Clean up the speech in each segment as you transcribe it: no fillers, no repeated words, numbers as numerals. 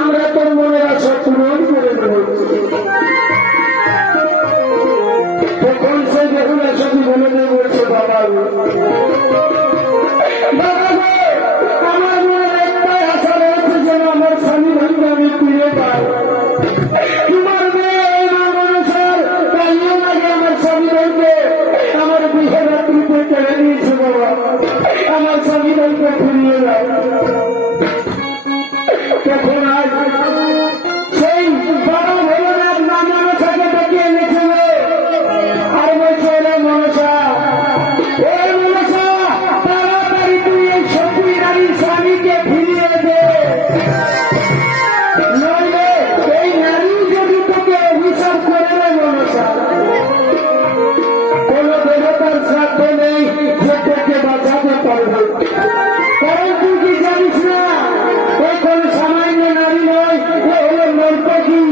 আমরা তোর মনে আশা পূরণ করে দেব। তখন সে দেখুন সত্যি বলে দিয়ে বলছে বাবা আমার মনে একটাই আশা রয়েছে যেন আমার স্বামী ভাইকে আমি ফিরে পাই। তোমার মেয়ে এই মা মানুষের কালিও লাগে আমার স্বামী ভাইকে আমার বিয়ে রাত্রিতে কেড়ে নিয়েছে বাবা। আমার স্বামী ভাইকে ফিরিয়ে দাও। তখন আজ সেই বড় ভোলেনাথ মা মনসাকে ডেকে এনেছিল আর বলছে রে মনসা, এ মনসা তাড়াতাড়ি তুই এই সতী নারীর স্বামীকে ফিরিয়ে দে, নইলে এই নারী যদি তোকে অভিশাপ করে রে মনসা, কোন দেবতার শ্রাদ্ধ নেই যে তোকে বাঁচাতে পারবে। কারণ তুই কি জানিস না ওই কোন সামান্য নারী নয়, ও হলো নর্তকী।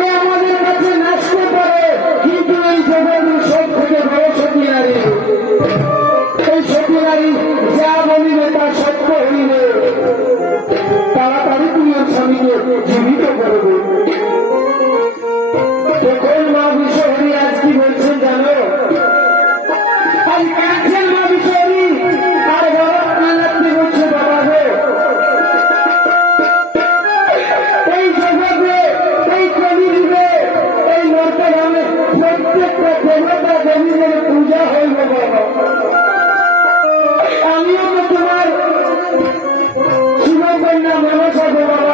এ আমাদের কাছে নাচতে পারে কিন্তু এই জগৎ সব থেকে বড় সতী নারী। এই সতী নারী যা বলিবে তা সত্য হইবে। তাড়াতাড়ি তুই ওর স্বামীকে জীবিত করবে। তখন মা বিশ্বহরি আজ কি বলছেন জানো? আজ কাঁদছেন মা বিশ্বহরি আর বড় কান্নার্থী বলছে বাবা গো, এই জগতে এই কলিযুগে এই নর্তগ্রামে প্রত্যেকটা দেবতা দেবীদের পূজা হইব বাবা। আমিও তো তোমার শিবকন্যা মনসা বাবা